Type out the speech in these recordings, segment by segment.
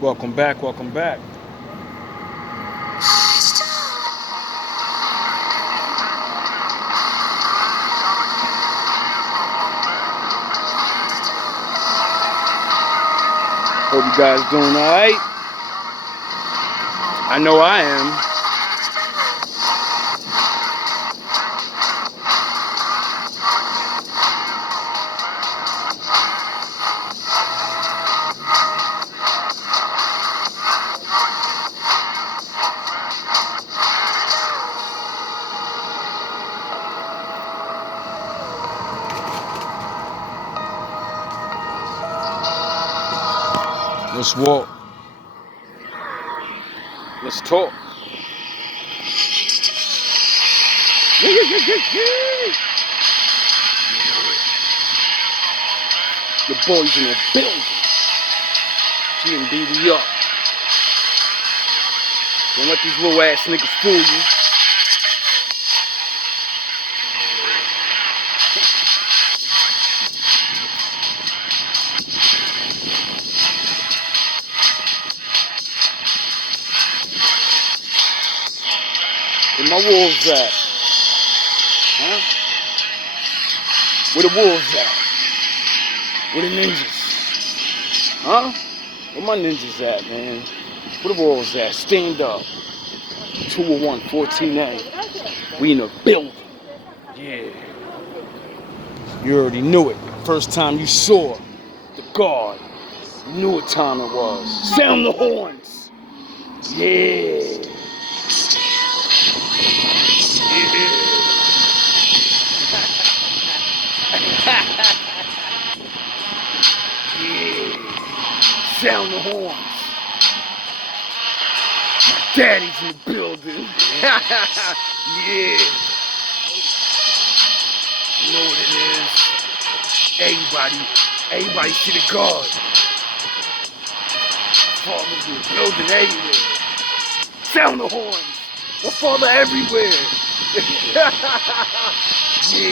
Welcome back, welcome back. Hope you guys doing alright. I know I am. Let's walk. Let's talk. The boys in the building. GMB TV up. Don't let these little ass niggas fool you. Where my wolves at? Huh? Where the wolves at? Where the ninjas? Huh? Where my ninjas at, man? Where the wolves at? Stand up. 201 14A. We in the building. Yeah. You already knew it. First time you saw the guard, you knew what time it was. Sound the horns. Yeah. Yeah. Sound the horns. My daddy's in the building. Yeah. You know what it is. Everybody see the guard. Father's in the building everywhere. Sound the horns. My father everywhere. Yeah.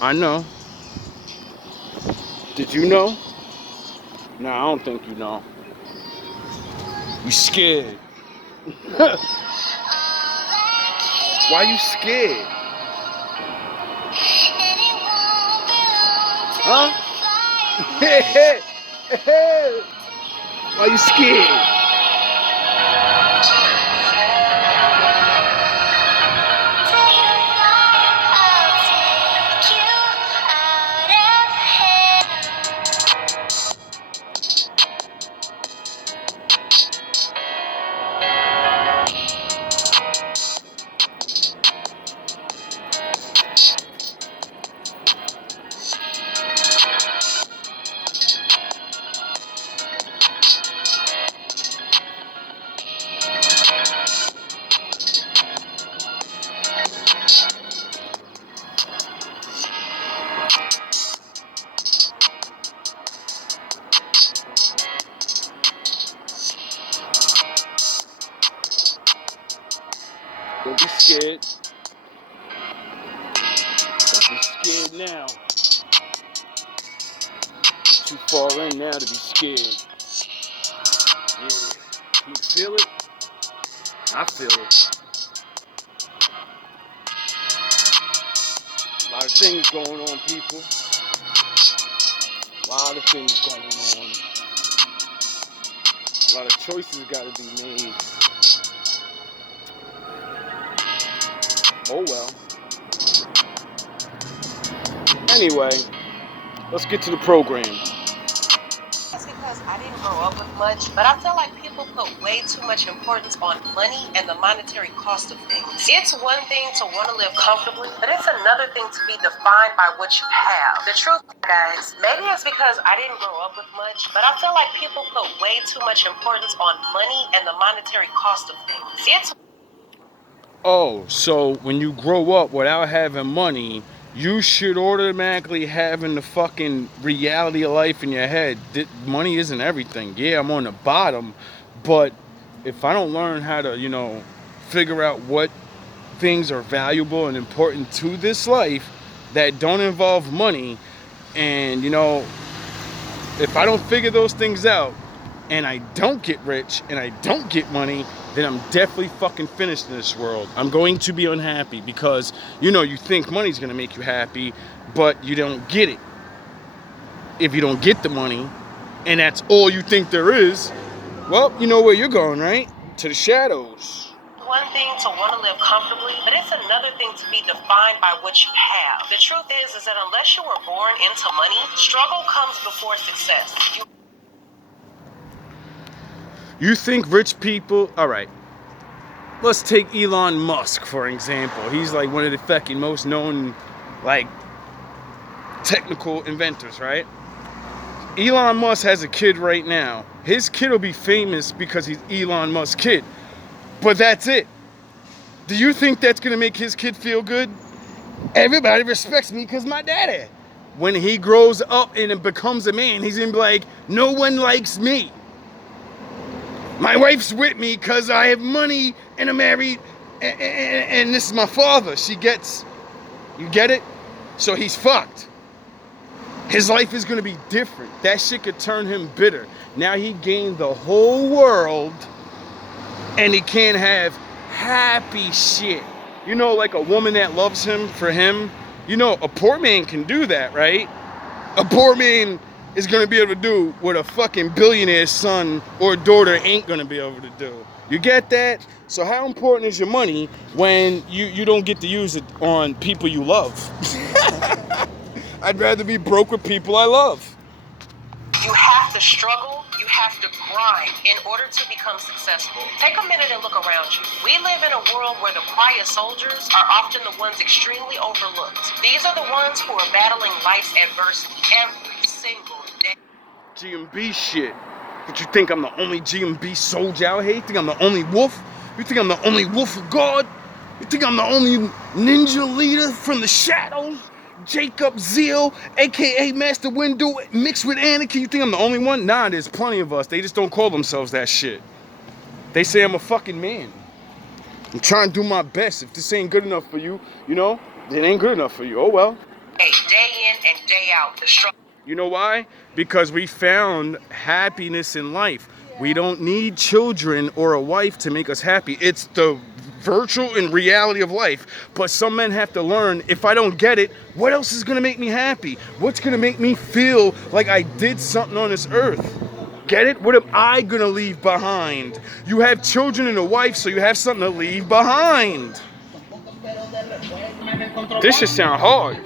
I know. Did you know? Nah, I don't think you know. You scared. Why you scared? Huh? Why you scared? Don't be scared. Don't be scared now. You're too far in now to be scared. Yeah. Can you feel it? I feel it. A lot of things going on, people. A lot of things going on. A lot of choices gotta be made. Oh well. Anyway, let's get to the program. It's because I didn't grow up with much, but I feel like people put way too much importance on money and the monetary cost of things. It's one thing to want to live comfortably, but it's another thing to be defined by what you have. The truth, guys, maybe it's because I didn't grow up with much, but I feel like people put way too much importance on money and the monetary cost of things. Oh, so when you grow up without having money, you should automatically have in the fucking reality of life in your head that money isn't everything. Yeah, I'm on the bottom, but if I don't learn how to, figure out what things are valuable and important to this life that don't involve money, and if I don't figure those things out and I don't get rich and I don't get money, then I'm definitely fucking finished in this world. I'm going to be unhappy because, you think money's going to make you happy, but you don't get it. If you don't get the money and that's all you think there is, well, you know where you're going, right? To the shadows. One thing to want to live comfortably, but it's another thing to be defined by what you have. The truth is that unless you were born into money, struggle comes before success. You think rich people, all right, let's take Elon Musk, for example. He's like one of the fucking most known, technical inventors, right? Elon Musk has a kid right now. His kid will be famous because he's Elon Musk's kid. But that's it. Do you think that's going to make his kid feel good? Everybody respects me because my daddy. When he grows up and becomes a man, he's going to be like, no one likes me. My wife's with me because I have money and I'm married and this is my father. You get it? So he's fucked. His life is going to be different. That shit could turn him bitter. Now he gained the whole world and he can't have happy shit. Like a woman that loves him for him. A poor man can do that, right? A poor man is going to be able to do what a fucking billionaire's son or daughter ain't going to be able to do. You get that? So how important is your money when you don't get to use it on people you love? I'd rather be broke with people I love. You have to struggle, you have to grind in order to become successful. Take a minute and look around you. We live in a world where the quiet soldiers are often the ones extremely overlooked. These are the ones who are battling life's adversity every single day. GMB shit. But you think I'm the only GMB soldier out here? You think I'm the only wolf? You think I'm the only wolf of God? You think I'm the only ninja leader from the shadows? Jacob Zeal, aka Master Windu, mixed with Anakin. You think I'm the only one? Nah, there's plenty of us. They just don't call themselves that shit. They say I'm a fucking man. I'm trying to do my best. If this ain't good enough for you, it ain't good enough for you. Oh well. Hey, day in and day out, the struggle. You know why? Because we found happiness in life. We don't need children or a wife to make us happy. It's the virtual and reality of life. But some men have to learn, if I don't get it, what else is going to make me happy? What's going to make me feel like I did something on this earth? Get it? What am I going to leave behind? You have children and a wife, so you have something to leave behind. This should sound hard.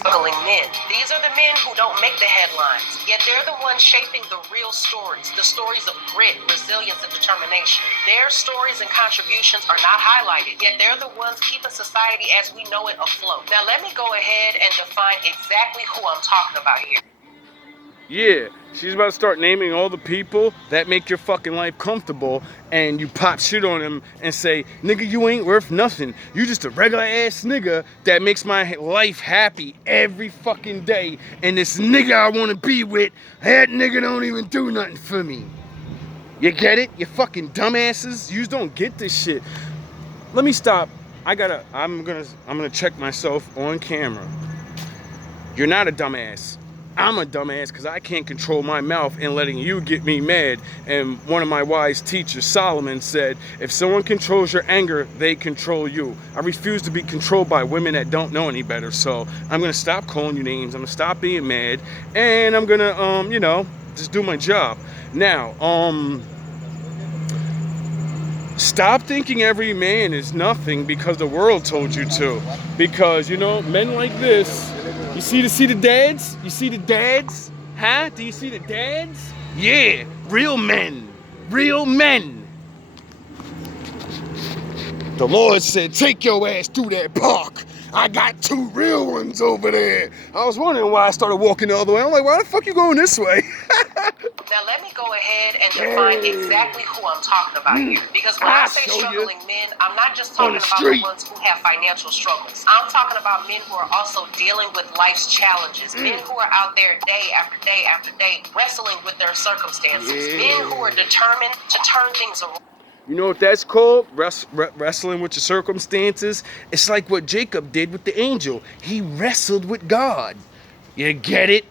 Struggling men. These are the men who don't make the headlines, yet they're the ones shaping the real stories, the stories of grit, resilience, and determination. Their stories and contributions are not highlighted, yet they're the ones keeping society as we know it afloat. Now let me go ahead and define exactly who I'm talking about here. Yeah, she's about to start naming all the people that make your fucking life comfortable, and you pop shit on them and say, nigga, you ain't worth nothing. You just a regular ass nigga that makes my life happy every fucking day. And this nigga I want to be with, that nigga don't even do nothing for me. You get it? You fucking dumbasses. You don't get this shit. Let me stop. I'm gonna check myself on camera. You're not a dumbass. I'm a dumbass because I can't control my mouth and letting you get me mad. And one of my wise teachers, Solomon, said, if someone controls your anger, they control you. I refuse to be controlled by women that don't know any better. So I'm going to stop calling you names. I'm going to stop being mad. And I'm going to, just do my job. Now, stop thinking every man is nothing because the world told you to. Because, men like this, you see the dads? You see the dads? Huh? Do you see the dads? Yeah, real men. Real men. The Lord said, take your ass through that park. I got 2 real ones over there. I was wondering why I started walking the other way. I'm like, why the fuck you going this way? Now let me go ahead and define exactly who I'm talking about here. Because when I say struggling men, I'm not just talking about the ones who have financial struggles. I'm talking about men who are also dealing with life's challenges. Men who are out there day after day after day wrestling with their circumstances. Men who are determined to turn things around. You know what that's called? Wrestling with your circumstances. It's like what Jacob did with the angel. He wrestled with God. You get it?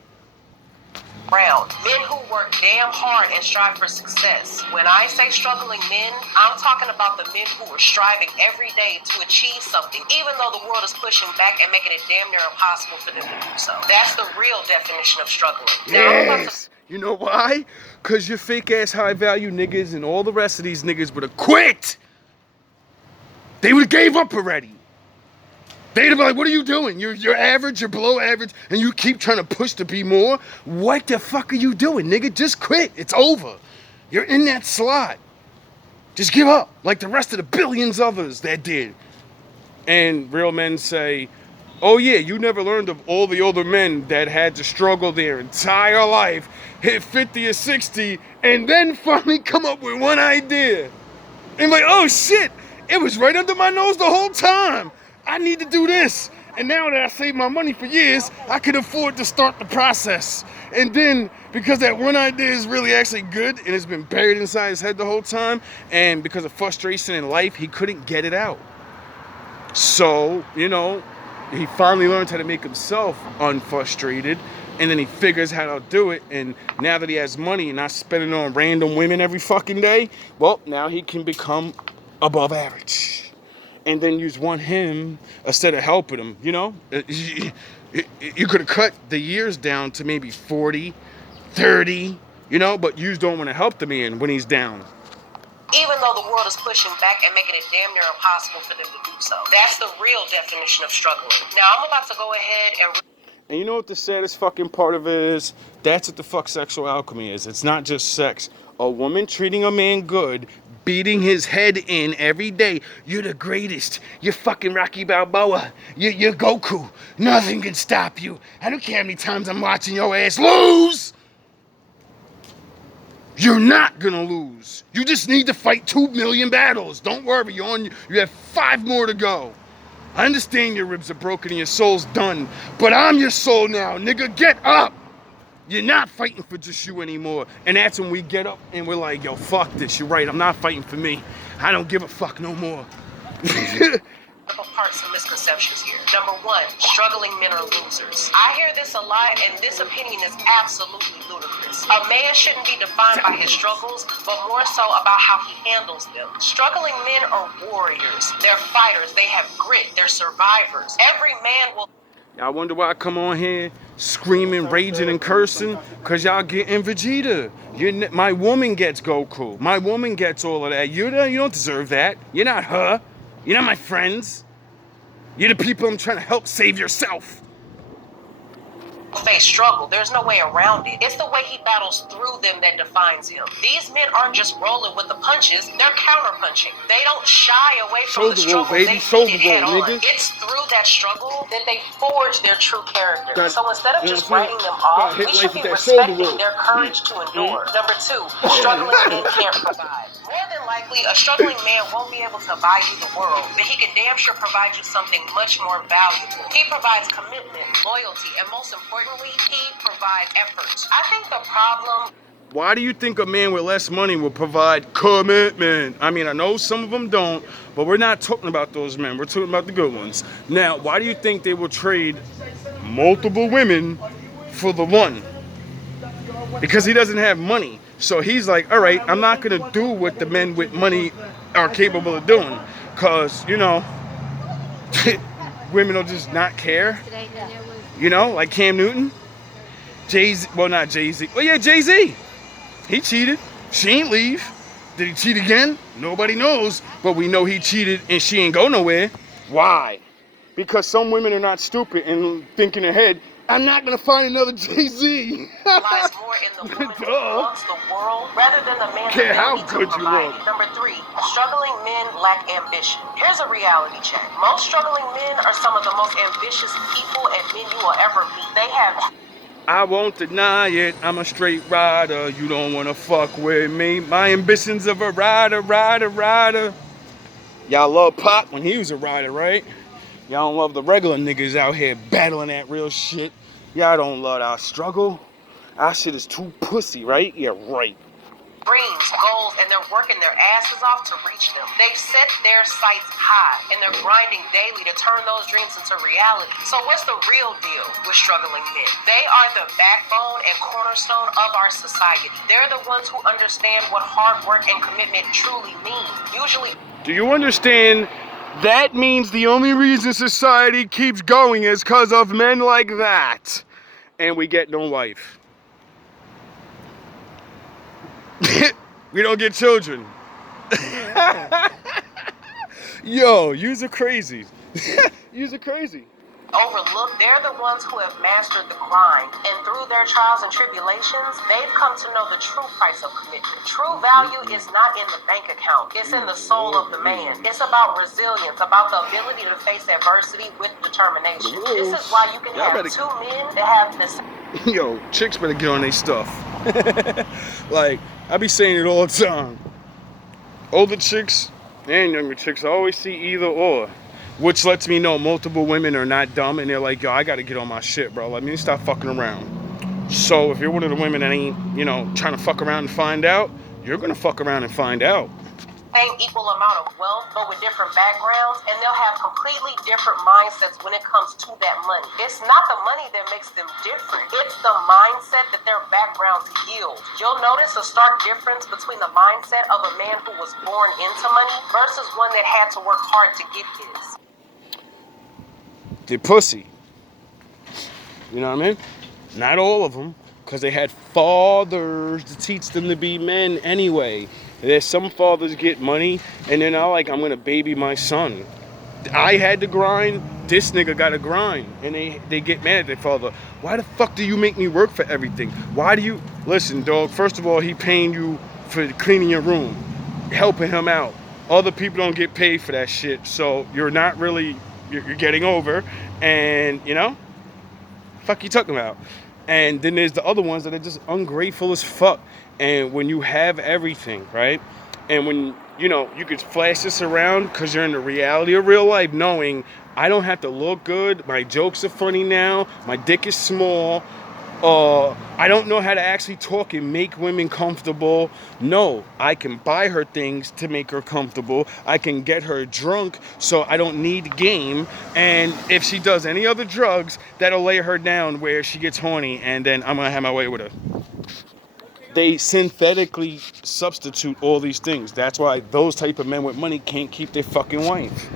Men who work damn hard and strive for success. When I say struggling men, I'm talking about the men who are striving every day to achieve something, even though the world is pushing back and making it damn near impossible for them to do so. That's the real definition of struggling. Yes. You know why? Because your fake ass high value niggas and all the rest of these niggas would have quit. They would have gave up already. They'd be like, what are you doing? You're average, you're below average, and you keep trying to push to be more? What the fuck are you doing, nigga? Just quit. It's over. You're in that slot. Just give up, like the rest of the billions others that did. And real men say, oh yeah, you never learned of all the older men that had to struggle their entire life, hit 50 or 60, and then finally come up with one idea. And like, oh shit, it was right under my nose the whole time. I need to do this. And now that I saved my money for years, I can afford to start the process. And then, because that one idea is really actually good and it's been buried inside his head the whole time, and because of frustration in life, he couldn't get it out. So, you know, he finally learned how to make himself unfrustrated, and then he figures how to do it. And now that he has money and not spending on random women every fucking day, well, now he can become above average. And then you want him instead of helping him, you know? You could have cut the years down to maybe 40, 30, you know, but you don't want to help the man when he's down. Even though the world is pushing back and making it damn near impossible for them to do so. That's the real definition of struggling. Now, I'm about to go ahead and you know what the saddest fucking part of it is? That's what the fuck sexual alchemy is. It's not just sex. A woman treating a man good, beating his head in every day. You're the greatest. You're fucking Rocky Balboa. You're Goku. Nothing can stop you. I don't care how many times I'm watching your ass lose. You're not gonna lose. You just need to fight 2 million battles. Don't worry, you have 5 more to go. I understand your ribs are broken and your soul's done, but I'm your soul now, nigga. Get up. You're not fighting for just you anymore. And that's when we get up and we're like, yo, fuck this. You're right. I'm not fighting for me. I don't give a fuck no more. Parts and misconceptions here. Number 1, struggling men are losers. I hear this a lot, and this opinion is absolutely ludicrous. A man shouldn't be defined by his struggles, but more so about how he handles them. Struggling men are warriors. They're fighters. They have grit. They're survivors. Every man will... Y'all wonder why I come on here screaming, raging, and cursing? Because y'all getting Vegeta. My woman gets Goku. My woman gets all of that. You don't deserve that. You're not her. You're not my friends. You're the people I'm trying to help save yourself. Face struggle. There's no way around it. It's the way he battles through them that defines him. These men aren't just rolling with the punches, they're counter-punching. They don't shy away from the struggle. They meet it head on. It's through that struggle that they forge their true character. So instead of just writing them off, we should be respecting their courage to endure. Number 2, struggling men can't provide. More than likely, a struggling man won't be able to buy you the world, but he can damn sure provide you something much more valuable. He provides commitment, loyalty, and most importantly, he provides effort. I think the problem... Why do you think a man with less money will provide commitment? I mean, I know some of them don't, but we're not talking about those men. We're talking about the good ones. Now, why do you think they will trade multiple women for the one? Because he doesn't have money. So he's like, all right, I'm not going to do what the men with money are capable of doing. Because, you know, women will just not care. You know, like Cam Newton. Jay-Z, well, not Jay-Z. Well, yeah, Jay-Z. He cheated. She ain't leave. Did he cheat again? Nobody knows. But we know he cheated and she ain't go nowhere. Why? Because some women are not stupid and think in their head, I'm not going to find another Jay-Z. lies more in the woman who wants the world rather than the man Care how who good you look. Number 3, struggling men lack ambition. Here's a reality check. Most struggling men are some of the most ambitious people and men you will ever meet. They have... I won't deny it. I'm a straight rider. You don't wanna fuck with me. My ambitions of a rider, rider, rider. Y'all love Pop when he was a rider, right? Y'all don't love the regular niggas out here battling that real shit. Y'all don't love our struggle. Our shit is too pussy, right? Yeah, right. Dreams, goals, and they're working their asses off to reach them. They've set their sights high, and they're grinding daily to turn those dreams into reality. So what's the real deal with struggling men? They are the backbone and cornerstone of our society. They're the ones who understand what hard work and commitment truly mean. Usually, do you understand? That means the only reason society keeps going is because of men like that. And we get no wife. We don't get children. Yo, yous are crazy. Yous are crazy. overlooked. They're the ones who have mastered the grind, and through their trials and tribulations, they've come to know the true price of commitment. True value is not in the bank account, it's in the soul of the man. It's about resilience, about the ability to face adversity with determination. This is why you can have two men that have this. Yo, chicks better get on their stuff. Like, I be saying it all the time. Older chicks and younger chicks, I always see either or. Which lets me know multiple women are not dumb and they're like, yo, I gotta get on my shit, bro. Let me stop fucking around. So if you're one of the women that ain't, trying to fuck around and find out, you're gonna fuck around and find out. Same equal amount of wealth, but with different backgrounds, and they'll have completely different mindsets when it comes to that money. It's not the money that makes them different. It's the mindset that their backgrounds yield. You'll notice a stark difference between the mindset of a man who was born into money versus one that had to work hard to get his. They're pussy. You know what I mean? Not all of them, because they had fathers to teach them to be men anyway. There's some fathers get money, and they're not like, I'm going to baby my son. I had to grind, this nigga got to grind. And they get mad at their father. Why the fuck do you make me work for everything? Why do you... Listen, dog, first of all, he paying you for cleaning your room, helping him out. Other people don't get paid for that shit, so you're not really... You're getting over, and, fuck you talking about? And then there's the other ones that are just ungrateful as fuck. And when you have everything, right? And when, you could flash this around because you're in the reality of real life, knowing I don't have to look good. My jokes are funny now. My dick is small. I don't know how to actually talk and make women comfortable. No, I can buy her things to make her comfortable. I can get her drunk so I don't need game. And if she does any other drugs, that'll lay her down where she gets horny, and then I'm gonna have my way with her. They synthetically substitute all these things. That's why those type of men with money can't keep their fucking wife.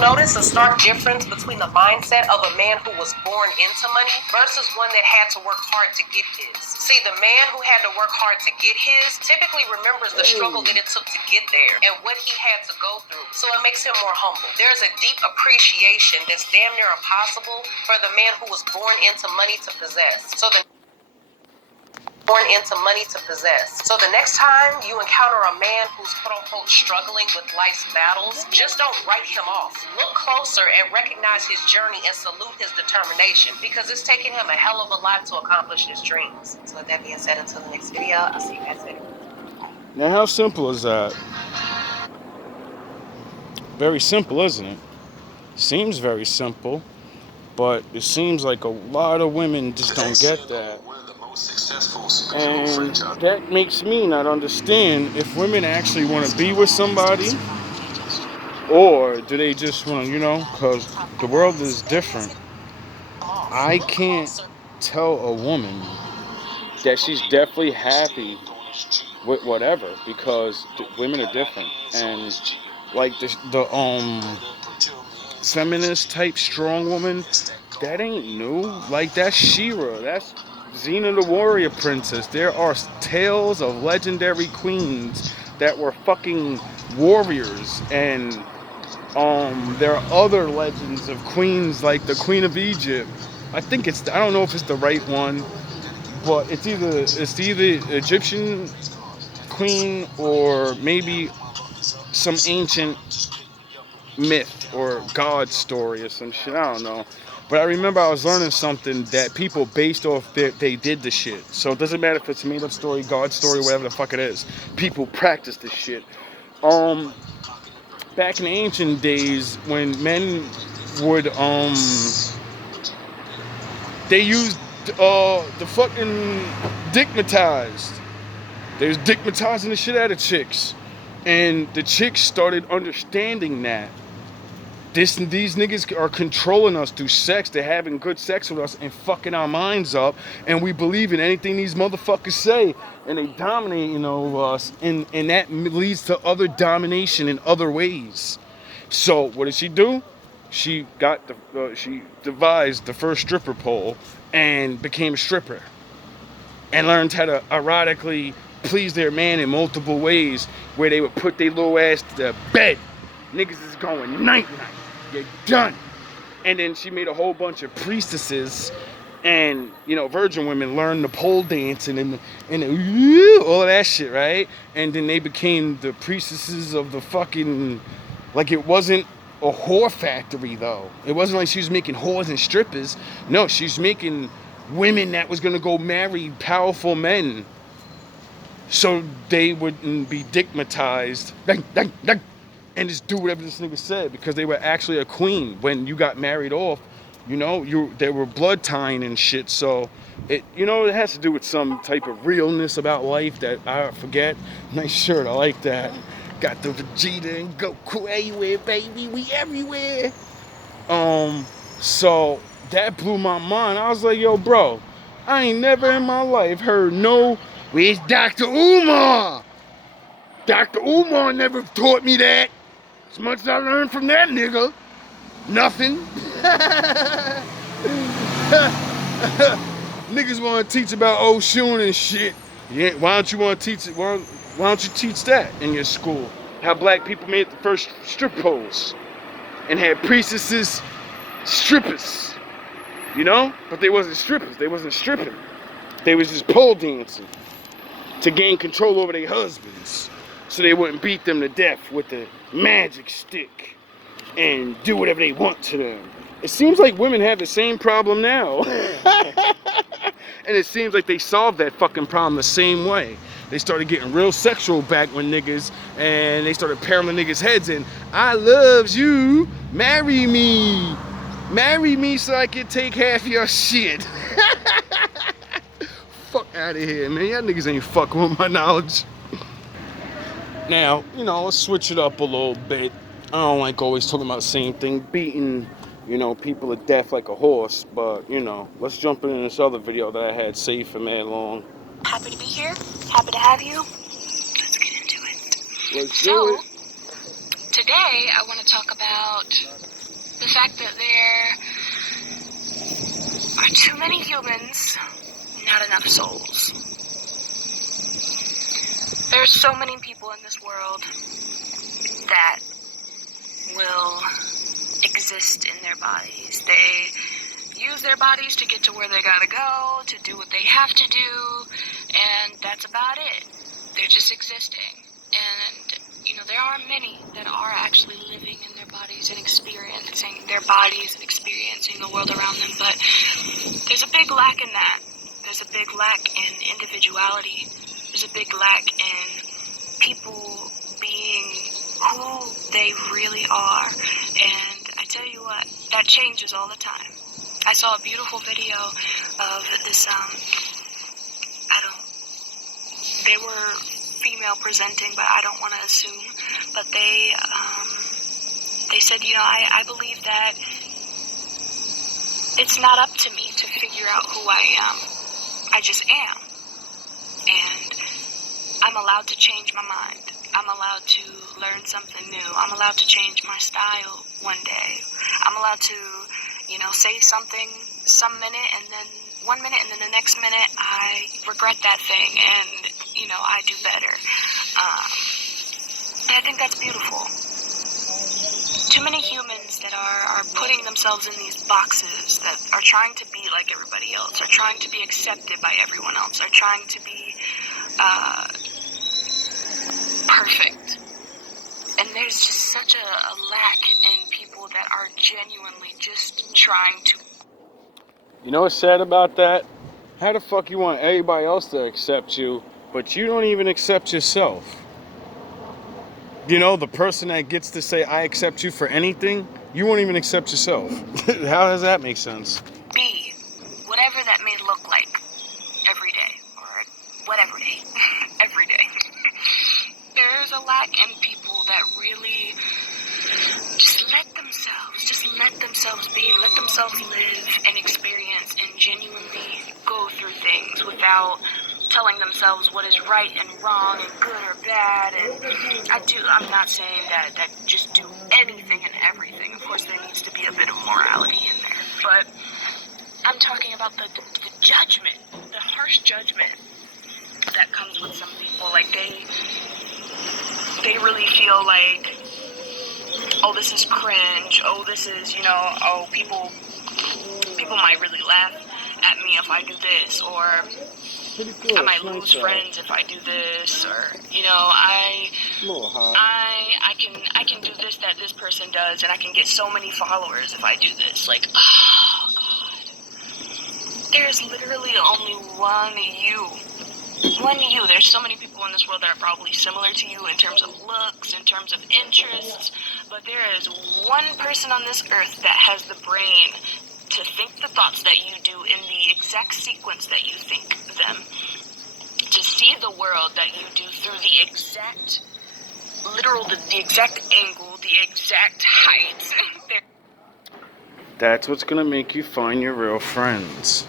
Notice a stark difference between the mindset of a man who was born into money versus one that had to work hard to get his. See, the man who had to work hard to get his typically remembers the struggle that it took to get there and what he had to go through, so it makes him more humble. There's a deep appreciation that's damn near impossible for the man who was born into money to possess. So the next time you encounter a man who's quote-unquote struggling with life's battles, just don't write him off. Look closer and recognize his journey and salute his determination, because it's taking him a hell of a lot to accomplish his dreams. So with that being said, until the next video, I'll see you guys later. Now, how simple is that? Very simple, isn't it? Seems very simple, but it seems like a lot of women just don't get that. And that makes me not understand if women actually want to be with somebody, or do they just want to, because the world is different. I can't tell a woman that she's definitely happy with whatever, because women are different. And like the feminist type strong woman, that ain't new. Like, that's She-Ra, that's Xena the Warrior Princess. There are tales of legendary queens that were fucking warriors, and there are other legends of queens like the Queen of Egypt. I don't know if it's the right one, but it's either Egyptian queen or maybe some ancient myth or god story or some shit. I don't know. But I remember I was learning something that people based off they did the shit. So it doesn't matter if it's a made up story, God's story, whatever the fuck it is. People practice this shit. Back in the ancient days when men would they used the fucking dickmatized. They was dickmatizing the shit out of chicks. And the chicks started understanding that these niggas are controlling us through sex. They're having good sex with us and fucking our minds up. And we believe in anything these motherfuckers say. And they dominating over us. And that leads to other domination in other ways. So what did she do? She she devised the first stripper pole and became a stripper. And learned how to erotically please their man in multiple ways, where they would put their little ass to bed. Niggas is going night night. You're done. And then she made a whole bunch of priestesses, and virgin women learned the pole dancing and all of that shit, right? And then they became the priestesses of the fucking, like, it wasn't a whore factory though. It wasn't like she was making whores and strippers. No, she's making women that was gonna go marry powerful men, so they wouldn't be dickmatized and just do whatever this nigga said, because they were actually a queen. When you got married off, they were blood tying and shit. So it has to do with some type of realness about life that I forget. Nice shirt, I like that. Got the Vegeta and Goku everywhere, baby. We everywhere. So that blew my mind. I was like, yo, bro, I ain't never in my life heard where's Dr. Umar? Dr. Umar never taught me that. As much as I learned from that nigga, nothing. Niggas want to teach about Oshun and shit. Yeah, why don't you want to teach it? Why don't you teach that in your school? How black people made the first strip poles and had priestesses, strippers, but they wasn't strippers. They wasn't stripping. They was just pole dancing to gain control over their husbands, so they wouldn't beat them to death with the magic stick and do whatever they want to them. It seems like women have the same problem now. And it seems like they solved that fucking problem the same way. They started getting real sexual back when niggas, and they started pounding niggas' heads in. I loves you, marry me. Marry me so I can take half your shit. Fuck out of here, man. Y'all niggas ain't fucking with my knowledge. Now, let's switch it up a little bit. I don't like always talking about the same thing, beating, people to death like a horse. But, let's jump into this other video that I had saved for mad long. Happy to be here. Happy to have you. Let's get into it. Let's do it. Today I want to talk about the fact that there are too many humans, not enough souls. There are so many people in this world that will exist in their bodies. They use their bodies to get to where they gotta go, to do what they have to do, and that's about it. They're just existing. And, there are many that are actually living in their bodies and experiencing their bodies and experiencing the world around them, but there's a big lack in that. There's a big lack in individuality. There's a big lack in people being who they really are. And I tell you what, that changes all the time. I saw a beautiful video of this, they were female presenting, but I don't want to assume, but they said, I believe that it's not up to me to figure out who I am. I just am. And I'm allowed to change my mind. I'm allowed to learn something new. I'm allowed to change my style one day. I'm allowed to, say something some minute, and then 1 minute, and then the next minute I regret that thing, and, I do better. And I think that's beautiful. Too many humans that are putting themselves in these boxes, that are trying to be like everybody else, are trying to be accepted by everyone else, are trying to be perfect. And there's just such a lack in people that are genuinely just trying to You know what's sad about that? How the fuck you want everybody else to accept you, but you don't even accept yourself? You know, the person that gets to say, I accept you for anything, you won't even accept yourself. How does that make sense? Be whatever that may look like every day, or whatever day, every day. There's a lack in people that really just let themselves be, let themselves live and experience and genuinely go through things without telling themselves what is right and wrong and good or bad. And I'm not saying that just do anything and everything. Of course, there needs to be a bit of morality in there. But I'm talking about the judgment, the harsh judgment that comes with some people. Like, they really feel like, oh, this is cringe. Oh, this is, oh, people might really laugh at me if I do this, or Cool. I might lose friends if I do this, or I can do this that this person does, and I can get so many followers if I do this. Like, oh God, there's literally only one you. There's so many people in this world that are probably similar to you in terms of looks, in terms of interests, but there is one person on this earth that has the brain to think the thoughts that you do in the exact sequence that you think them, to see the world that you do through the exact, the exact angle, the exact height. That's what's gonna make you find your real friends.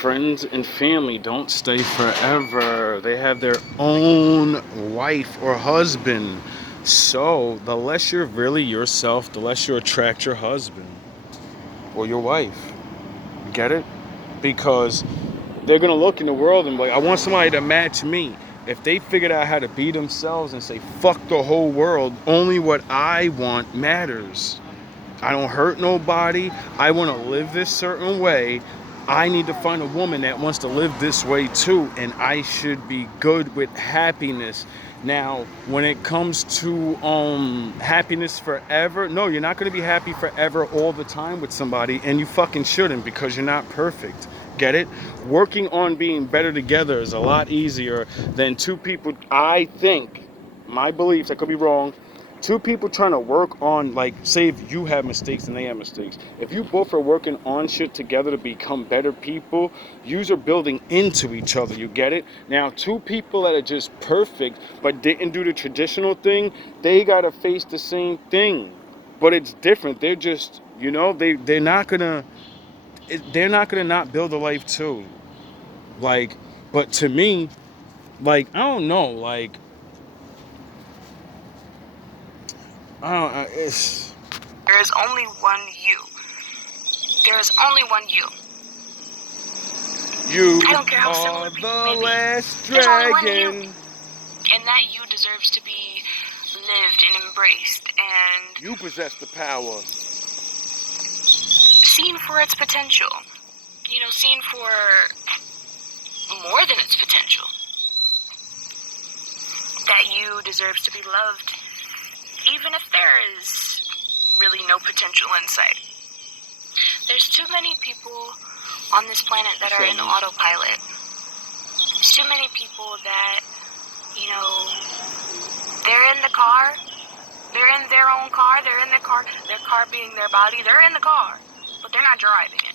Friends and family don't stay forever. They have their own wife or husband. So the less you're really yourself, the less you attract your husband or your wife. Get it? Because they're gonna look in the world and be like, I want somebody to match me. If they figured out how to be themselves and say, fuck the whole world, only what I want matters. I don't hurt nobody. I want to live this certain way. I need to find a woman that wants to live this way too, and I should be good with happiness. Now, when it comes to happiness forever, no, you're not going to be happy forever all the time with somebody, and you fucking shouldn't, because you're not perfect. Get it? Working on being better together is a lot easier than two people, I think, my beliefs, I could be wrong, two people trying to work on, like, say if you have mistakes and they have mistakes. If you both are working on shit together to become better people, yous are building into each other, you get it? Now, two people that are just perfect but didn't do the traditional thing, they gotta face the same thing. But it's different. They're just, they're not gonna not build a life too. Like, but to me, like, I don't know, like, it's... There is only one you. There is only one you. You I don't care how are similar people the may be. last There's only one dragon. you. And that you deserves to be lived and embraced and You possess the power. seen for its potential. Seen for more than its potential. That you deserves to be loved, even if there is really no potential in sight. There's too many people on this planet that are in autopilot. There's too many people that, they're in the car, they're in their own car, their car being their body, they're in the car, but they're not driving it.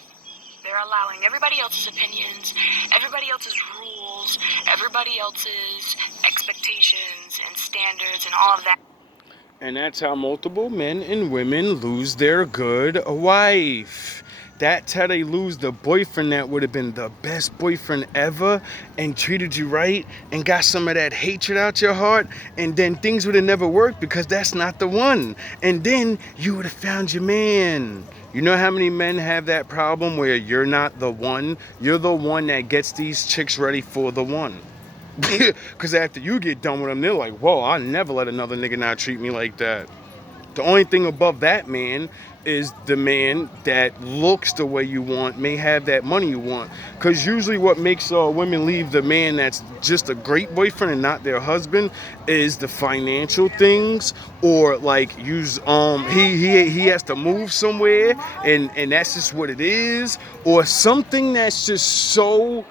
They're allowing everybody else's opinions, everybody else's rules, everybody else's expectations and standards and all of that. And that's how multiple men and women lose their good wife. That's how they lose the boyfriend that would have been the best boyfriend ever and treated you right and got some of that hatred out your heart, and then things would have never worked because that's not the one. And then you would have found your man. You know how many men have that problem where you're not the one? You're the one that gets these chicks ready for the one. Because after you get done with them, they're like, whoa, I'll never let another nigga not treat me like that. The only thing above that man is the man that looks the way you want, may have that money you want. Because usually what makes women leave the man that's just a great boyfriend and not their husband is the financial things, or like he has to move somewhere, and that's just what it is, or something that's just so,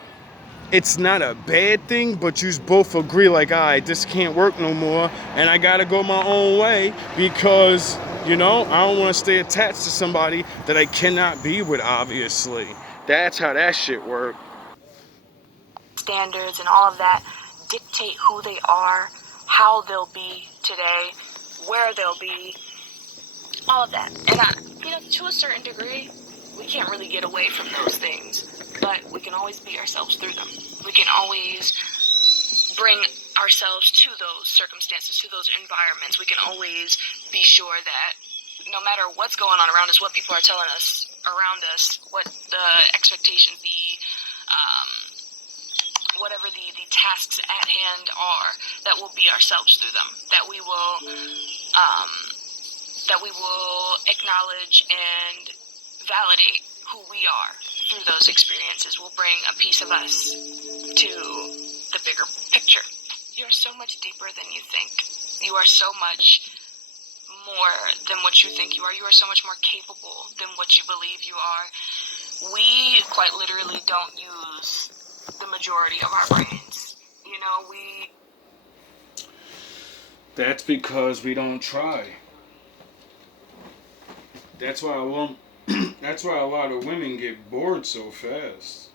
it's not a bad thing, but you both agree like, all right, this can't work no more, and I gotta go my own way because, I don't want to stay attached to somebody that I cannot be with, obviously. That's how that shit works. Standards and all of that dictate who they are, how they'll be today, where they'll be, all of that. And to a certain degree, we can't really get away from those things, but we can always be ourselves through them. We can always bring ourselves to those circumstances, to those environments. We can always be sure that no matter what's going on around us, what people are telling us around us, what the expectations, whatever the tasks at hand are, that we'll be ourselves through them, that we will acknowledge and validate who we are through those experiences. We'll bring a piece of us to the bigger picture. You're so much deeper than you think. You are so much more than what you think you are. You are so much more capable than what you believe you are. We quite literally don't use the majority of our brains. That's because we don't try. That's why that's why a lot of women get bored so fast.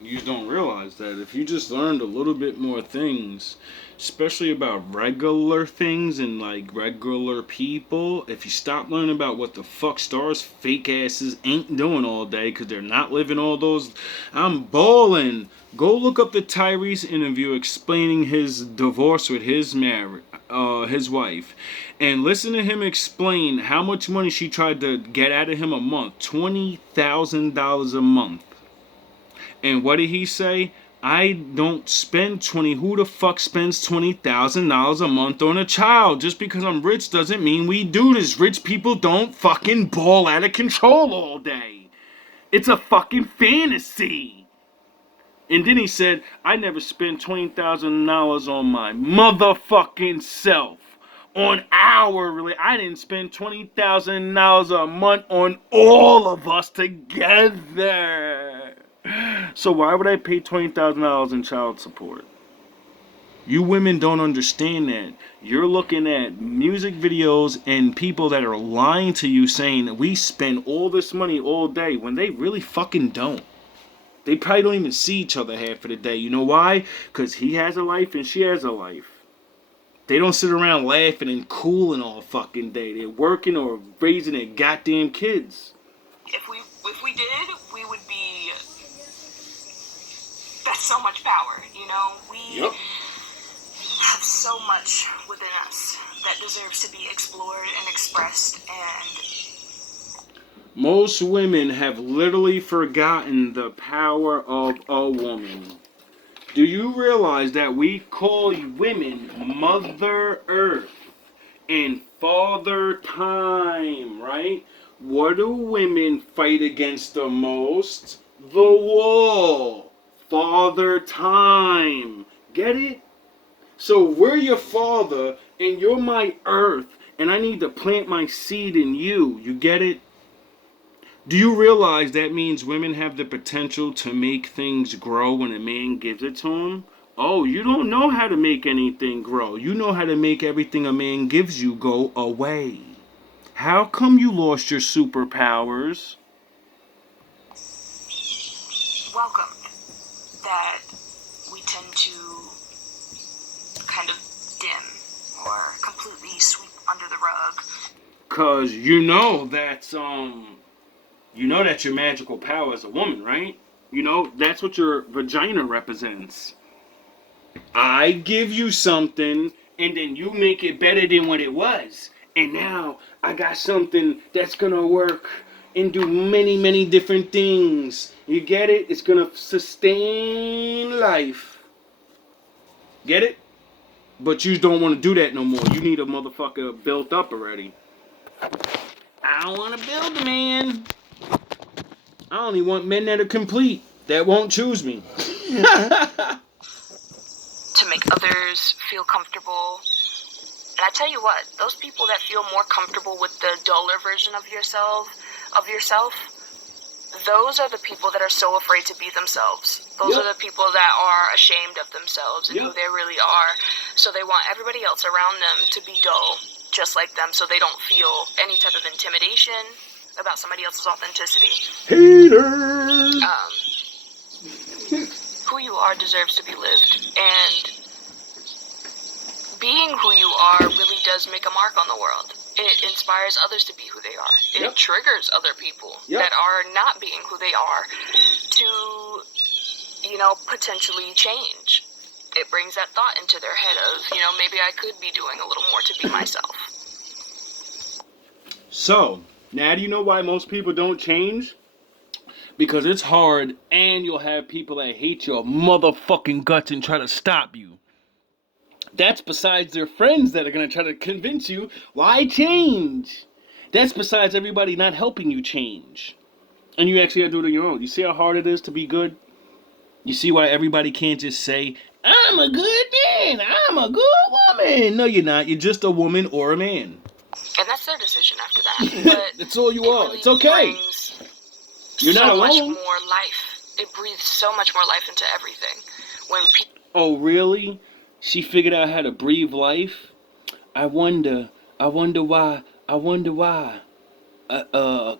You just don't realize that if you just learned a little bit more things, especially about regular things and like regular people, if you stop learning about what the fuck stars fake asses ain't doing all day because they're not living all those, I'm balling. Go look up the Tyrese interview explaining his divorce with his wife, and listen to him explain how much money she tried to get out of him a month, $20,000 a month. And what did he say? I don't spend 20. Who the fuck spends $20,000 a month on a child? Just because I'm rich doesn't mean we do this. Rich people don't fucking ball out of control all day. It's a fucking fantasy. And then he said, I never spent $20,000 on my motherfucking self. On I didn't spend $20,000 a month on all of us together. So why would I pay $20,000 in child support? You women don't understand that. You're looking at music videos and people that are lying to you saying that we spend all this money all day when they really fucking don't. They probably don't even see each other half of the day. You know why? Because he has a life and she has a life. They don't sit around laughing and cooling all fucking day. They're working or raising their goddamn kids. If we did, we would be. That's so much power, We have so much within us that deserves to be explored and expressed, and most women have literally forgotten the power of a woman. Do you realize that we call women Mother Earth and Father Time, right? What do women fight against the most? The wall. Father Time. Get it? So we're your father and you're my earth, and I need to plant my seed in you. You get it? Do you realize that means women have the potential to make things grow when a man gives it to them? Oh, you don't know how to make anything grow. You know how to make everything a man gives you go away. How come you lost your superpowers? welcome that we tend to kind of dim or completely sweep under the rug. Cause that's your magical power as a woman, right? That's what your vagina represents. I give you something and then you make it better than what it was. And now I got something that's gonna work and do many, many different things. You get it? It's gonna sustain life. Get it? But you don't want to do that no more. You need a motherfucker built up already. I don't want to build a man. I only want men that are complete, that won't choose me. To make others feel comfortable. And I tell you what, those people that feel more comfortable with the duller version of yourself, those are the people that are so afraid to be themselves. Those are the people that are ashamed of themselves and who they really are. So they want everybody else around them to be dull, just like them, so they don't feel any type of intimidation about somebody else's authenticity. Haters! Who you are deserves to be lived, and being who you are really does make a mark on the world. It inspires others to be who they are. It triggers other people that are not being who they are to, potentially change. It brings that thought into their head of, maybe I could be doing a little more to be myself. So, now do you know why most people don't change? Because it's hard, and you'll have people that hate your motherfucking guts and try to stop you. That's besides their friends that are going to try to convince you, why change? That's besides everybody not helping you change. And you actually have to do it on your own. You see how hard it is to be good? You see why everybody can't just say, I'm a good man, I'm a good woman. No, you're not. You're just a woman or a man. And that's their decision after that. But that's all you are. Really it's okay. You're not alone. So much more life. It breathes so much more life into everything. When oh, really? She figured out how to breathe life? I wonder why.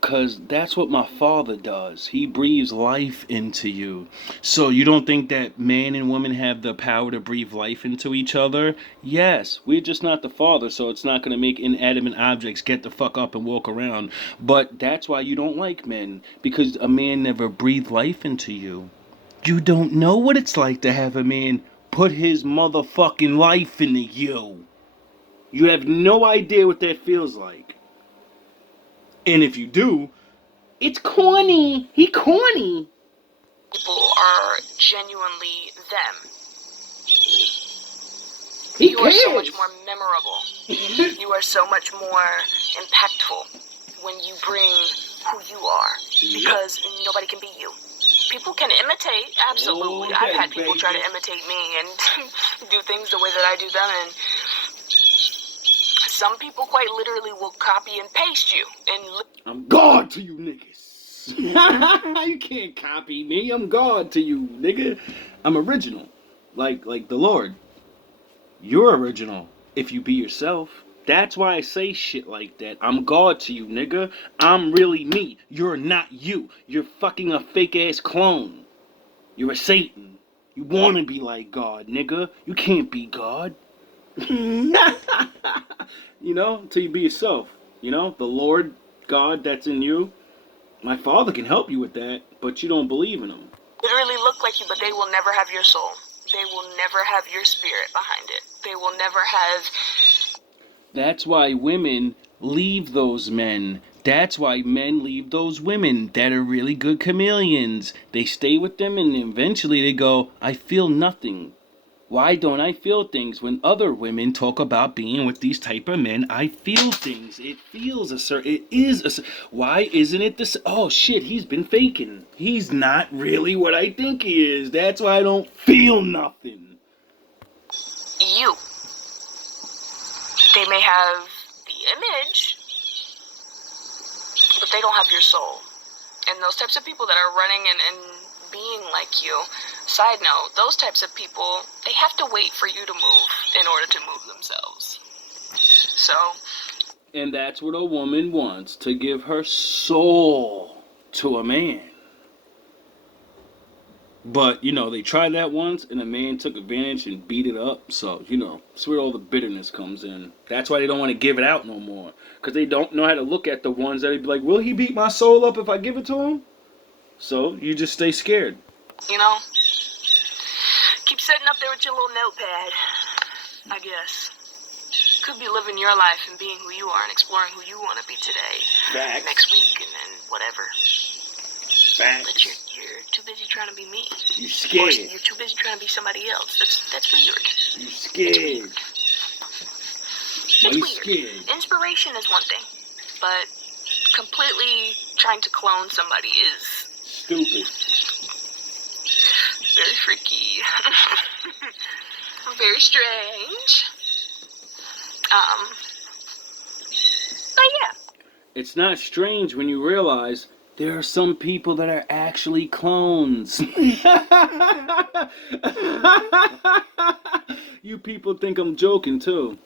'Cause that's what my father does. He breathes life into you. So you don't think that man and woman have the power to breathe life into each other? Yes, we're just not the father, so it's not going to make inanimate objects get the fuck up and walk around. But that's why you don't like men, because a man never breathed life into you. You don't know what it's like to have a man put his motherfucking life into you. You have no idea what that feels like. And if you do, it's corny. He corny. People are genuinely them. You are so much more memorable. You are so much more impactful when you bring who you are. Because nobody can be you. People can imitate, absolutely. I've had people try to imitate me and do things the way that I do them, and some people quite literally will copy and paste you. And I'm God to you niggas. You can't copy me. I'm God to you, nigga. I'm original. Like the Lord. You're original if you be yourself. That's why I say shit like that. I'm God to you, nigga. I'm really me. You're not you. You're fucking a fake ass clone. You're a Satan. You wanna be like God, nigga. You can't be God. Until you be yourself. The Lord God that's in you. My Father can help you with that, but you don't believe in him. Literally look like you, but they will never have your soul. They will never have your spirit behind it. They will never have... That's why women leave those men. That's why men leave those women that are really good chameleons. They stay with them and eventually they go, I feel nothing. Why don't I feel things? When other women talk about being with these type of men, I feel things. It feels a certain... It is a... Why isn't it this... Oh, shit, he's been faking. He's not really what I think he is. That's why I don't feel nothing. You. They may have the image, but they don't have your soul. And those types of people that are running and being like you, side note, those types of people, they have to wait for you to move in order to move themselves. So... And that's what a woman wants, to give her soul to a man. But, they tried that once, and a man took advantage and beat it up. So, that's where all the bitterness comes in. That's why they don't want to give it out no more. Because they don't know how to look at the ones that be like, will he beat my soul up if I give it to him? So, you just stay scared. Keep sitting up there with your little notepad, I guess. Could be living your life and being who you are and exploring who you want to be today. Facts. Next week, and then whatever. Facts. But you're too busy trying to be me. You're scared. Or you're too busy trying to be somebody else. That's weird. You're scared. It's weird. Scared? Inspiration is one thing. but completely trying to clone somebody is stupid. Very freaky. Very strange. But yeah. It's not strange when you realize there are some people that are actually clones. You people think I'm joking too.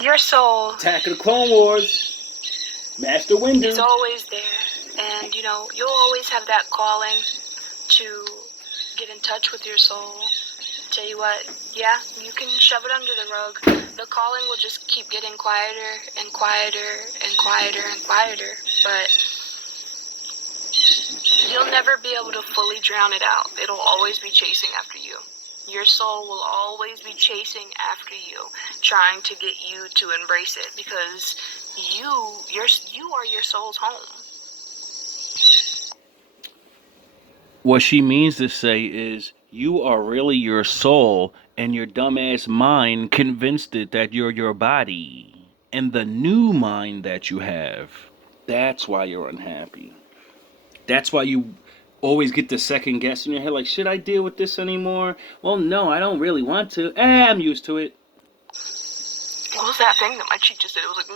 Your soul Attack of the Clone Wars. Master Windu is always there. And, you know, you'll always have that calling to get in touch with your soul. Tell you what, yeah, you can shove it under the rug. The calling will just keep getting quieter and quieter and quieter and quieter. But you'll never be able to fully drown it out. It'll always be chasing after you. Your soul will always be chasing after you, trying to get you to embrace it, because you are your soul's home. What she means to say is, you are really your soul, and your dumbass mind convinced it that you're your body. And the new mind that you have, that's why you're unhappy. That's why you always get the second guess in your head, like, should I deal with this anymore? Well, no, I don't really want to. I'm used to it. What was that thing that my cheek just did? It was like,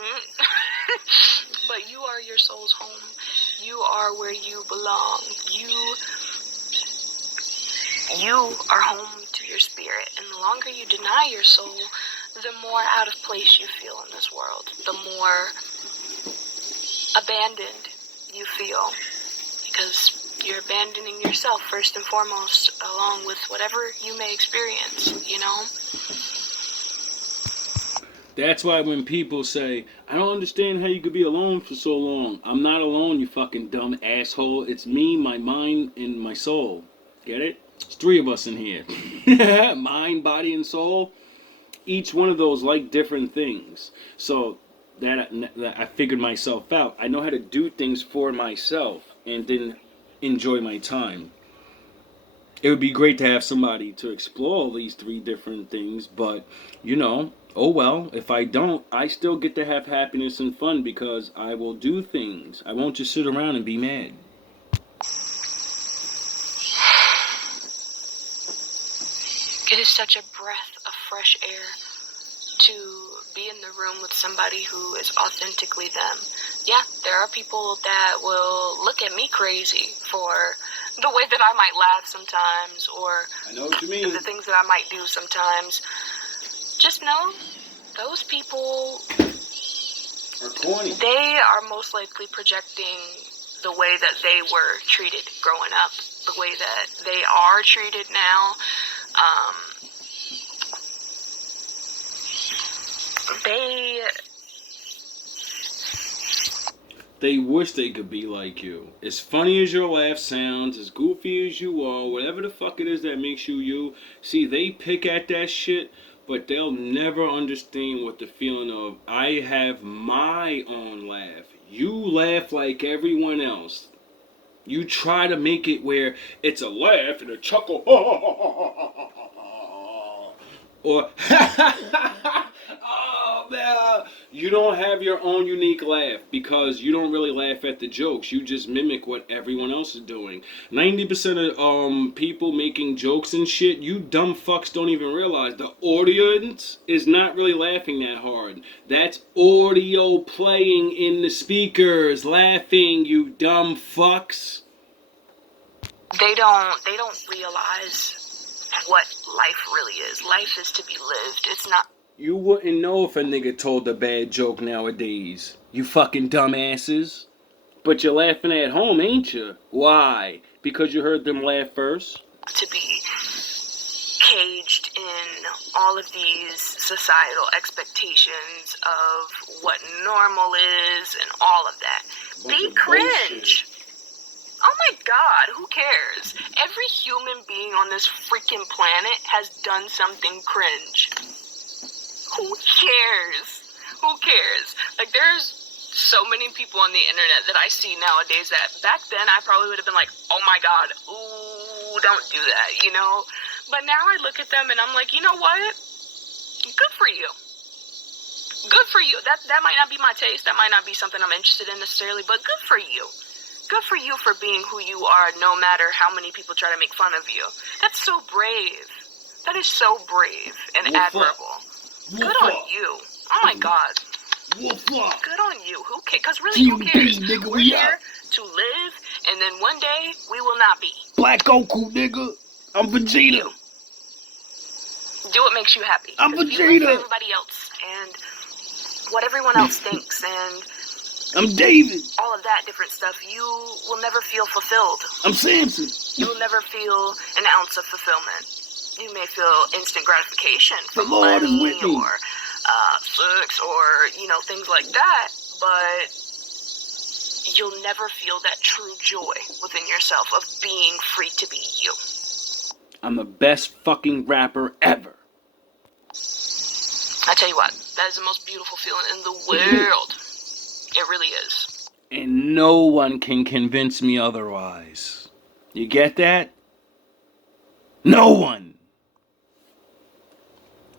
But you are your soul's home. You are where you belong. You are home to your spirit. And the longer you deny your soul, the more out of place you feel in this world. The more abandoned you feel. Because you're abandoning yourself first and foremost, along with whatever you may experience, you know? That's why when people say, I don't understand how you could be alone for so long. I'm not alone, you fucking dumb asshole. It's me, my mind, and my soul. Get it? It's three of us in here. Mind, body, and soul. Each one of those like different things. So that I figured myself out. I know how to do things for myself and then enjoy my time. It would be great to have somebody to explore all these three different things, but, you know, oh well, if I don't, I still get to have happiness and fun because I will do things. I won't just sit around and be mad. It is such a breath of fresh air to be in the room with somebody who is authentically them. Yeah, there are people that will look at me crazy for the way that I might laugh sometimes, or I know what you mean. the things that I might do sometimes. Just know, those people Are corny. They are most likely projecting the way that they were treated growing up, the way that they are treated now. They wish they could be like you. As funny as your laugh sounds, as goofy as you are, whatever the fuck it is that makes you you. See, they pick at that shit, but they'll never understand what the feeling of, I have my own laugh. You laugh like everyone else. You try to make it where it's a laugh and a chuckle. Or, oh man, you don't have your own unique laugh because you don't really laugh at the jokes. You just mimic what everyone else is doing. 90% of people making jokes and shit, you dumb fucks don't even realize the audience is not really laughing that hard. That's audio playing in the speakers, laughing, you dumb fucks. They don't realize what life really is. Life is to be lived. It's not. You wouldn't know if a nigga told a bad joke nowadays. You fucking dumbasses. But you're laughing at home, ain't you? Why? Because you heard them laugh first? To be caged in all of these societal expectations of what normal is and all of that. Be cringe. Oh my God, who cares? Every human being on this freaking planet has done something cringe. Who cares? Who cares? Like, there's so many people on the internet that I see nowadays that back then I probably would have been like, oh my God, ooh, don't do that, you know? But now I look at them and I'm like, you know what? Good for you. Good for you. That might not be my taste. That might not be something I'm interested in necessarily, but good for you. Good for you for being who you are, no matter how many people try to make fun of you. That's so brave. That is so brave and admirable. Good on you. Oh my God. Good on you. Who cares? Because really, who cares? Nigga, We're here to live, and then one day we will not be. Black Goku, nigga. I'm Vegeta. Do what makes you happy. I'm If you live for Vegeta. everybody else and what everyone else thinks and I'm David. all of that different stuff, you will never feel fulfilled. I'm Samson. You will never feel an ounce of fulfillment. You may feel instant gratification from The Lord is money with me. or sex or, things like that, but you'll never feel that true joy within yourself of being free to be you. I'm the best fucking rapper ever. I tell you what, that is the most beautiful feeling in the world. It really is. And no one can convince me otherwise. You get that? No one.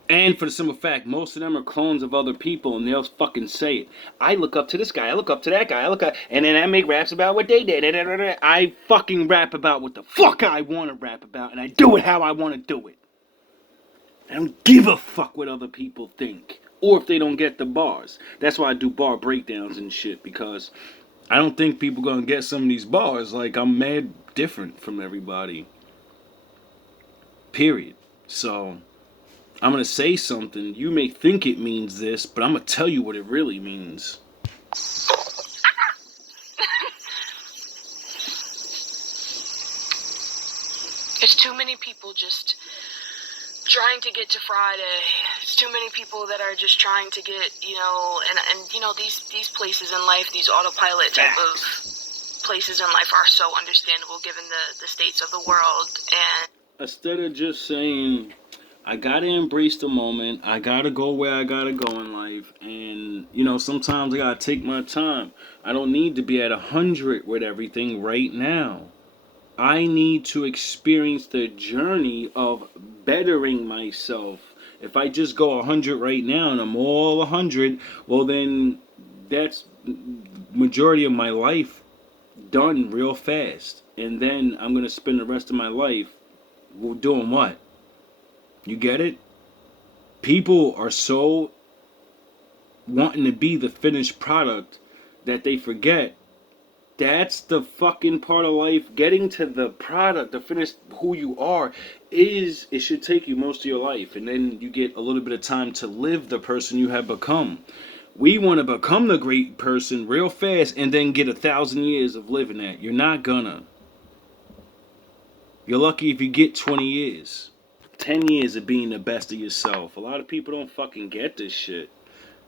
And for the simple fact, most of them are clones of other people, and they'll fucking say it. I look up to this guy, I look up to that guy, and then I make raps about what they did. I fucking rap about what the fuck I want to rap about, and I do it how I want to do it. I don't give a fuck what other people think, or if they don't get the bars. That's why I do bar breakdowns and shit, because I don't think people gonna get some of these bars. Like, I'm mad different from everybody. Period. So I'm going to say something. You may think it means this, but I'm going to tell you what it really means. It's too many people just trying to get to Friday. It's too many people that are just trying to get, these places in life, these autopilot type of places in life are so understandable given the states of the world. And instead of just saying, I gotta embrace the moment, I gotta go where I gotta go in life, and sometimes I gotta take my time. I don't need to be at 100 with everything right now. I need to experience the journey of bettering myself. If I just go 100 right now and I'm all 100, well then that's majority of my life done real fast. And then I'm gonna spend the rest of my life doing what? You get it? People are so wanting to be the finished product that they forget that's the fucking part of life. Getting to the product, the finished who you are, it should take you most of your life. And then you get a little bit of time to live the person you have become. We want to become the great person real fast and then get 1,000 years of living that. You're not gonna. You're lucky if you get 20 years. 10 years of being the best of yourself. A lot of people don't fucking get this shit.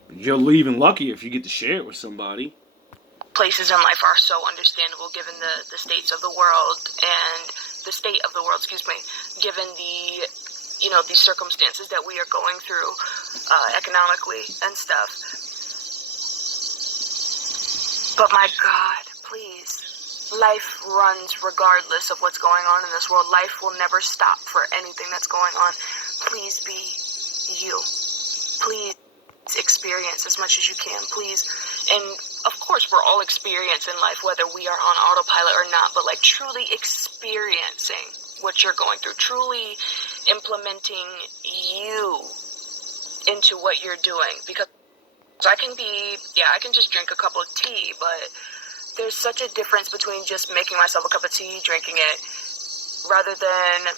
You're even luckier if you get to share it with somebody. places in life are so understandable given the states of the world and the state of the world, given the, these circumstances that we are going through economically and stuff. But my God, please, life runs regardless of what's going on in this world. Life will never stop for anything that's going on. Please be you. Please experience as much as you can, please. And of course, we're all experiencing life, whether we are on autopilot or not, but like truly experiencing what you're going through, truly implementing you into what you're doing. Because I can just drink a cup of tea, but there's such a difference between just making myself a cup of tea, drinking it, rather than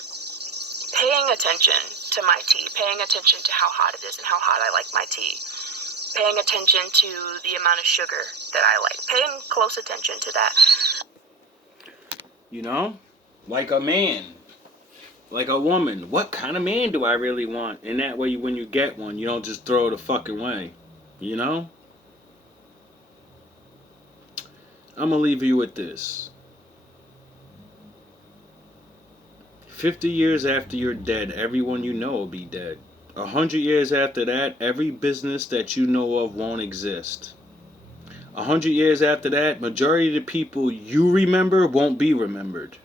paying attention to my tea, paying attention to how hot it is and how hot I like my tea, paying attention to the amount of sugar that I like, paying close attention to that. Like a man, like a woman. What kind of man do I really want? And that way, when you get one, you don't just throw it the fucking way. I'm gonna leave you with this. 50 years after you're dead, everyone you know will be dead. 100 years after that, every business that you know of won't exist. 100 years after that, majority of the people you remember won't be remembered.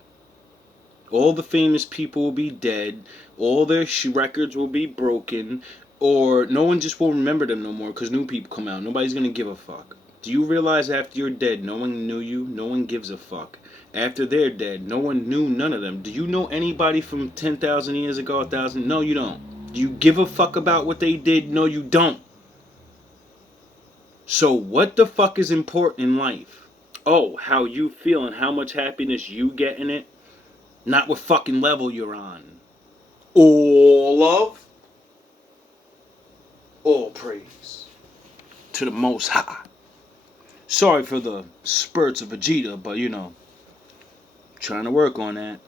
All the famous people will be dead. All their records will be broken. Or no one just will remember them no more because new people come out. Nobody's gonna give a fuck. Do you realize after you're dead, no one knew you? No one gives a fuck. After they're dead, no one knew none of them. Do you know anybody from 10,000 years ago, 1,000? No, you don't. Do you give a fuck about what they did? No, you don't. So what the fuck is important in life? Oh, how you feel and how much happiness you get in it? Not what fucking level you're on. All love, all praise to the Most High. Sorry for the spurts of Vegeta, but you know, trying to work on that.